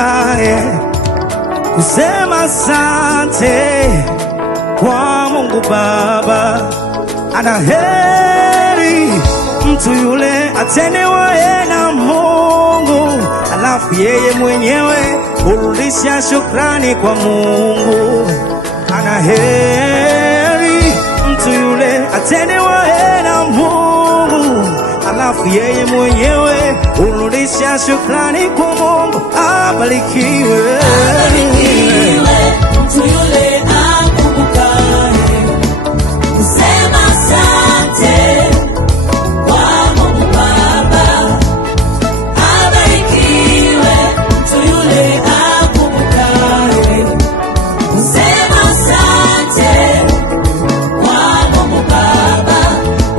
akumbukaye kusema asante kwa Mungu Baba. Ana heri mtu yule atendewaye na Mungu, alafu yeye mwenyewe hurudisha shukrani kwa Mungu. Ana heri mtu yule atendewaye na Mungu, alafu yeye mwenyewe hurudisha shukrani kwa Mungu. Abarikiwe mtu yule akumbukaye kusema asante kwa Mungu Baba. Abarikiwe mtu yule akumbukaye kusema asante kwa Mungu Baba,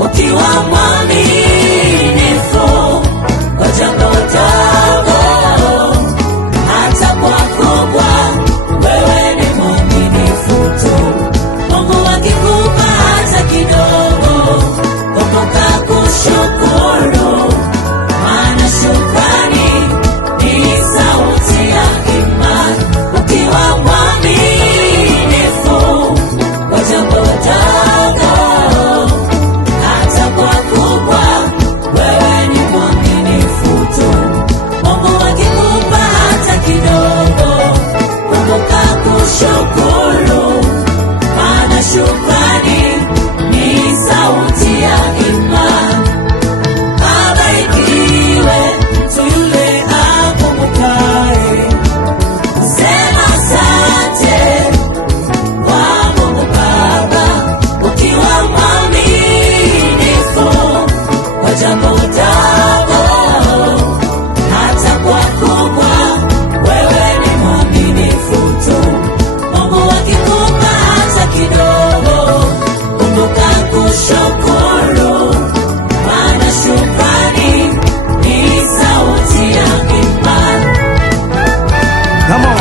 ukiwa mwaminifu kwa jambo dogo hata kwa kubwa. Wewe ni mwaminifu tu. Mungu akikupa hata kidogo, kumbuka kushukuru, maana shukrani ni sauti ya imani. Ukiwa mwaminifu kwa jambo dogo hata kwa kubwa, wewe ni mwaminifu tu. Mungu akikupa hata kidogo, kumbuka kushukuru, maana shukrani ni sauti ya imani. Abarikiwe mtu yule akumbukaye kusema asante kwa Mungu Baba, ukiwa mwaminifu kwa jambo dogo hata kwa kubwa. Wewe ni mwaminifu tu. Mungu akikupa hata kidogo, kumbuka kushukuru, maana shukrani ni sauti ya imani. Come on.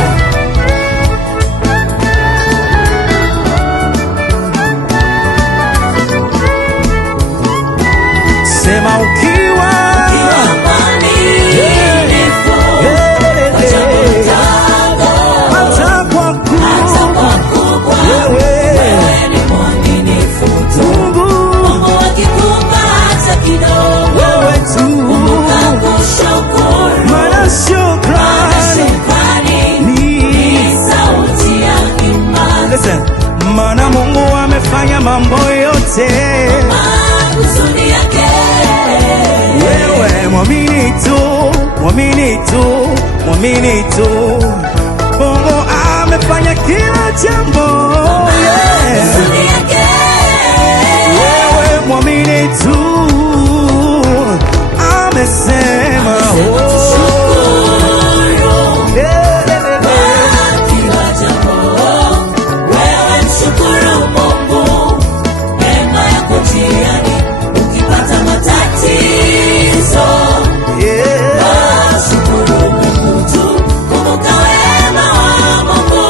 Sema ukiwa Mwaminifu kwa jambo dogo hata kwa hata kwa kubwa. Wewe ni mwaminifu tu. Mungu akikupa hata kidogo, wewe tu, kumbuka kushukuru, maana shukrani shukrani ni sauti ya imani. Listen, maana Mungu amefanya mambo yote, Makusudi yake wewe mwamini tu, mwamini tu, mwamini tu. Mungu amefanya kila jambo, makusudi yake wewe mwamini tu. Amesema kila jambo. Wewe mshukuru Mungu, neema yako njiani. Ukipata matatizo, shukuru Mungu tu. Kumbuka wema wa Mungu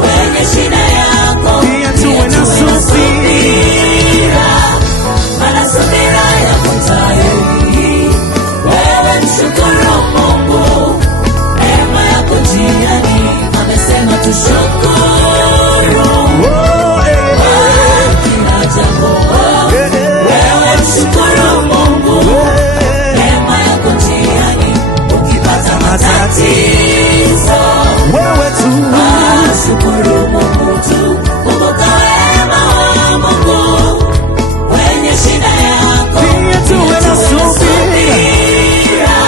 kwenye shida yako. pia tuwe na subira, maana subira yavuta heri. Wewe mshukuru Mungu, neema yako njiani. Amesema tushukuru kila jambo. Wewe mshukuru Mungu, neema yako njiani. Ukipata matatizo, wewe tu, shukuru Mungu tu. Kumbuka wema wa Mungu kwenye shida yako. pia tuwe na subira.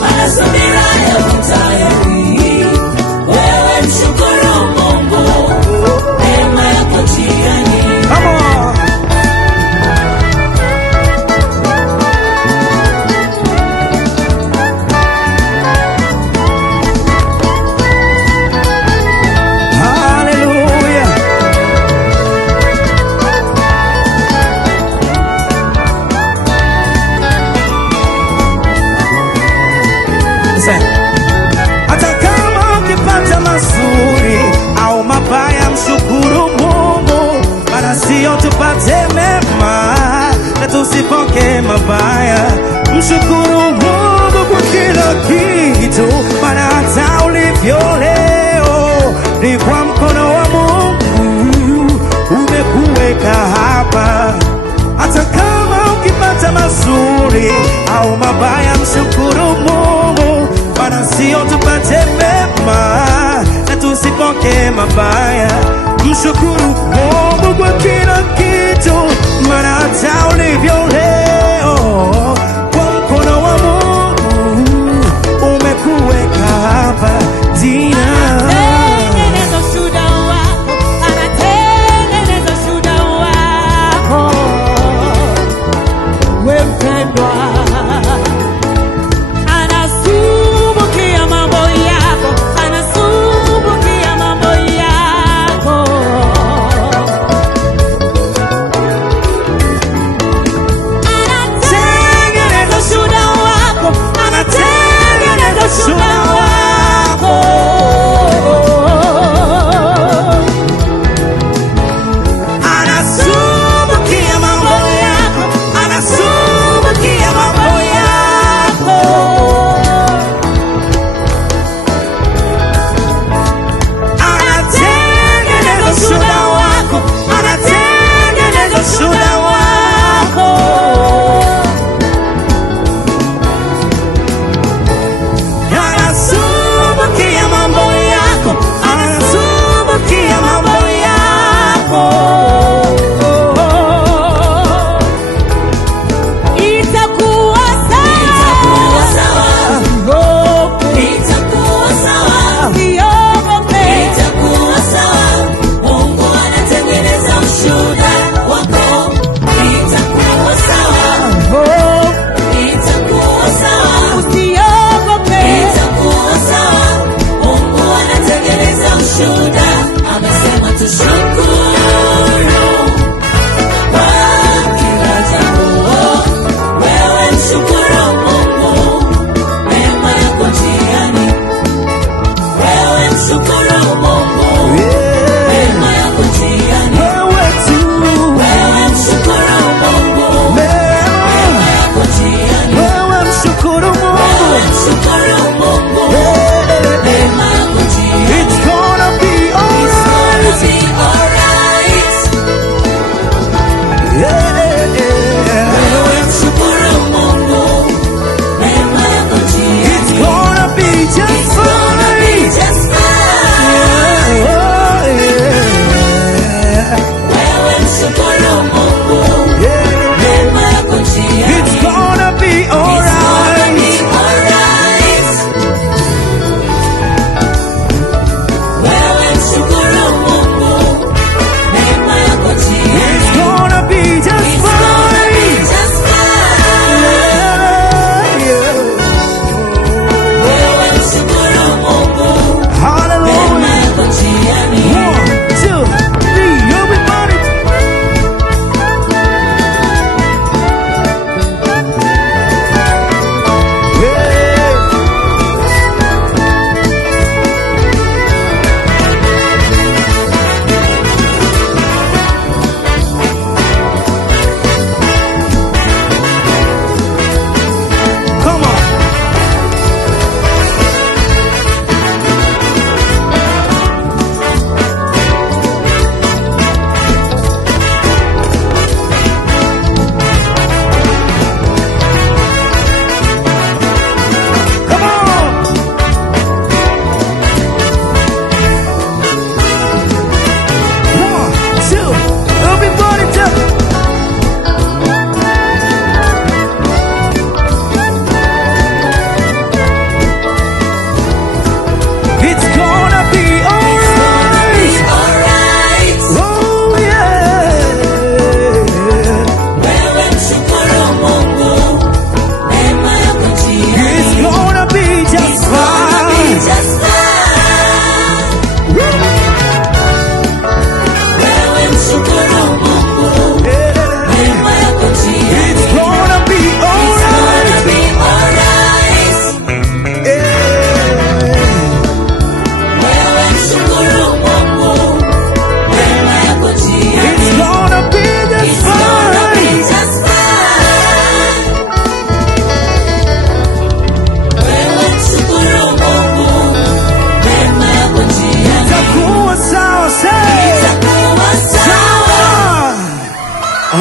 Maana subira yavuta heri. Wewe mshukuru Mungu, neema yako njiani. Come on. Hallelujah. Listen. Hata kama ukipata mazuri au mabaya, mshukuru Mungu, maana sio tupate mema tusipoke mabaya. Mshukuru Mungu kwa kila kitu, maana hata ulivyo leo ni kwa mkono wa Mungu umekuweka hapa. Hata kama ukipata mazuri au mabaya, mshukuru Mungu, maana sio tupate mema na tusipoke mabaya. Mshukuru Mungu kwa kila kitu, maana hata ulivyo leo kwa mkono wa Mungu umekuweka hapa tena.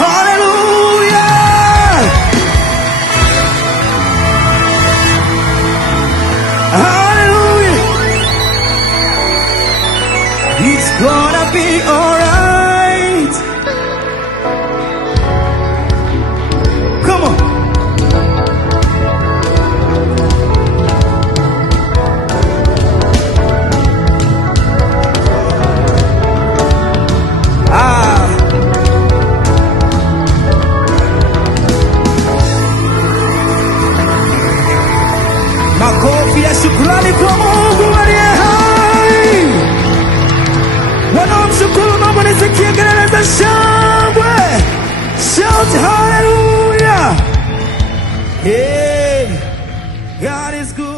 Hallelujah. Hallelujah. It's gonna be alright. Come on. Makofi ya shukrani kwa Mungu aliye hai. Wanaomshukuru Mungu nisikie kelele za shangwe. Shout hallelujah. Hey, God is good.